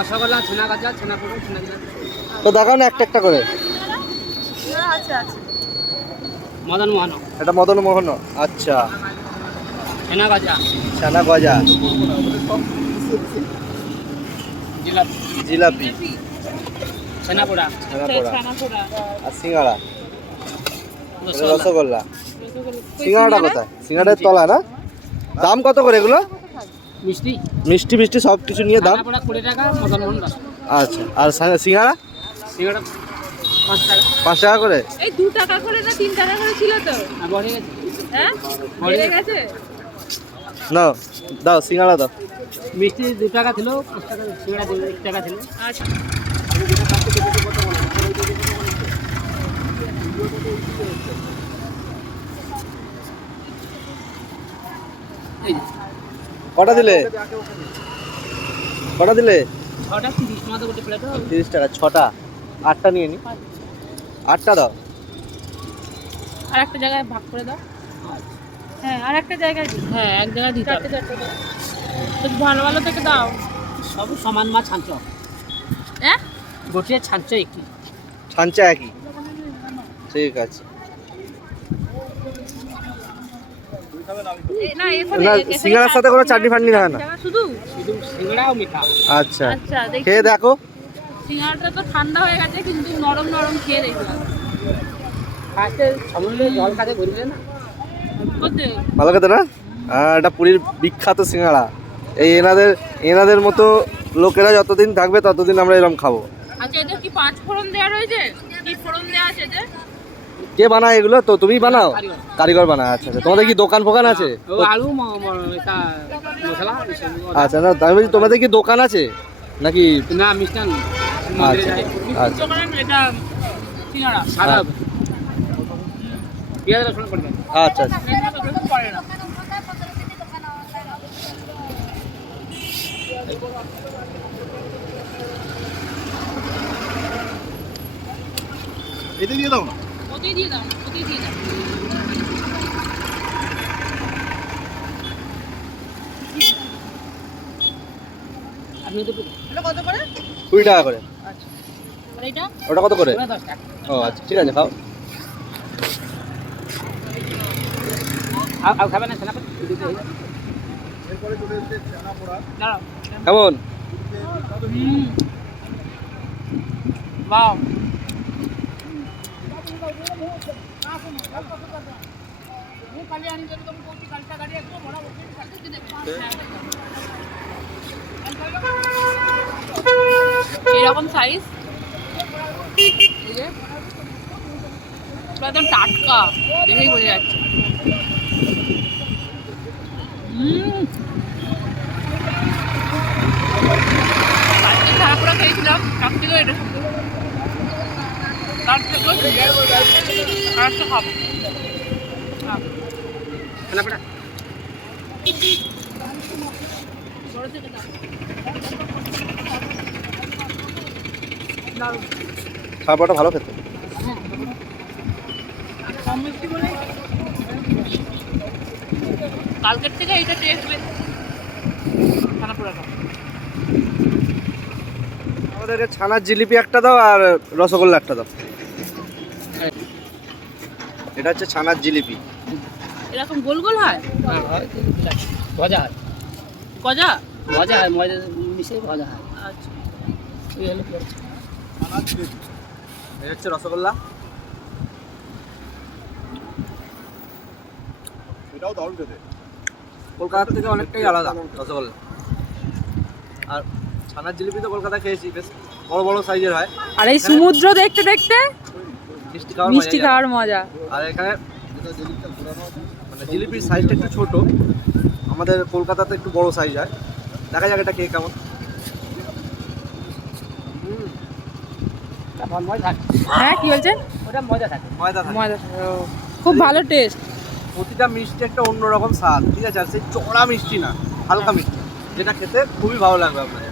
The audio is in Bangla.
রসগোল্লা ছানা গজা ছানা পুরো ছানা গজা তো দেখাও না একটা একটা করে। আছে আছে মদন মোহন। এটা মদন মোহন। আচ্ছা। ছানা গজা ছানা গজা জিলাপি। জিলাপি। ছানা পোড়া। ছানা পোড়া। আর সিঙ্গাড়া। রসগোল্লা। রসগোল্লা সিঙ্গাড়াটা কোথায়? সিঙ্গাড়ার তলা না? দাম কত করে এগুলো? মিষ্টি? মিষ্টি মিষ্টি সব কিছু নিয়ে দাম? কুড়ি টাকা আচ্ছা আর সা- সিঙ্গাড়া সিঙ্গাড়া পাঁচ টাকা। পাঁচ টাকা করে? এই দু টাকা করে না তিন টাকা করে ছিল তো। আর বড় গেছে। হ্যাঁ? গেছে? না দাও সিঙ্গাড়া দাও। মিষ্টি দু টাকা ছিল পাঁচ টাকা এক টাকা ছিল। আচ্ছা। এই কটা দিলে? কটা দিলে? ছটা তিরিশ। টাকা ছটা। আটটা নিয়ে নি। আটটা দাও। আর একটা জায়গায় ভাগ করে দাও। হ্যাঁ আর একটা জায়গায় হ্যাঁ এক জায়গায় দিতে চারটে হবে। চারটে দাও ভালো ভালো থেকে দাও। সব সমান মাছ ছাঁচ হ্যাঁ? গোটিয়ে ছাঁচ একটি ছাঞ্চা একই। ঠিক আছে। না এখানে সিঙ্গাড়ার সাথে কোনো চাটনি ফাটনি থাকে না। শুধু? আচ্ছা। আচ্ছা খেয়ে দেখো। সিঙ্গাড়াটা তো ঠান্ডা হয়ে গেছে কিন্তু নরম নরম খেয়ে দেখলাম ভালো খেতে না? এটা পুরীর বিখ্যাত সিঙ্গাড়া এই এনাদের এনাদের মতো লোকেরা যতদিন থাকবে ততদিন আমরা এরকম খাব। আচ্ছা এদের কি পাঁচ ফোড়ন দেওয়া রয়েছে? কি ফোড়ন দেওয়া আছে এদের? কে বানায় এগুলো? তো তুমি বানাও? কারিগর। বানায় আচ্ছা আচ্ছা। তোমাদের কি দোকান ফোকান আছে? এটা। আচ্ছা না আমি বলছি তোমাদের কি দোকান আছে? নাকি? না মিষ্টান। আচ্ছা আচ্ছা। এটা আচ্ছা। আচ্ছা না। এতে দিয়ে দাও না। ওতেই দিয়ে দাও ওতেই দিয়ে দাও আপনি তো কত করে? কুড়ি টাকা করে। আচ্ছা। এটা ওটা কত করে? ও আচ্ছা ঠিক আছে খাও। আর খাবে না কেমন? বাও এরকম সাইজ একদম টাটকা দেখেই বোঝা যাচ্ছে। আজকে ছাড়াপোড়া খেয়েছিলাম তার থেকেও এটা খাবারটা ভালো খেতে। কালকের থেকে এটা টেস্ট বেশি ছানাপোড়াটা আমাদেরকে ছানার জিলিপি একটা দাও আর রসগোল্লা একটা দাও। এটা হচ্ছে ছানার জিলিপি। এরকম গোল গোল হয়? হ্যাঁ হয়। ভজা গজা? ভজা হয় ময়দা মিশিয়ে ভজা হয়। আচ্ছা। এটা হচ্ছে রসগোল্লা। এটাও দারুণ খেতে। কলকাতার থেকে অনেকটাই আলাদা রসগোল্লা। আর ছানার জিলিপি তো কলকাতা খেয়েছি বেশ বড় বড় সাইজের হয়। আর এই সমুদ্র দেখতে দেখতে মিষ্টি খাওয়ার মজা আর এখানে মানে জিলিপির সাইজটা একটু ছোট। আমাদের কলকাতাতে একটু বড় সাইজ হয়। দেখা যাক এটা কে কেমন। হ্যাঁ কি বলছেন? ওটা মজা থাকে। ময়দা থাকে। মজা খুব ভালো টেস্ট প্রতিটা মিষ্টি একটা অন্যরকম স্বাদ ঠিক আছে? আর সেই চড়া মিষ্টি না হালকা মিষ্টি। যেটা খেতে খুবই ভালো লাগবে আপনার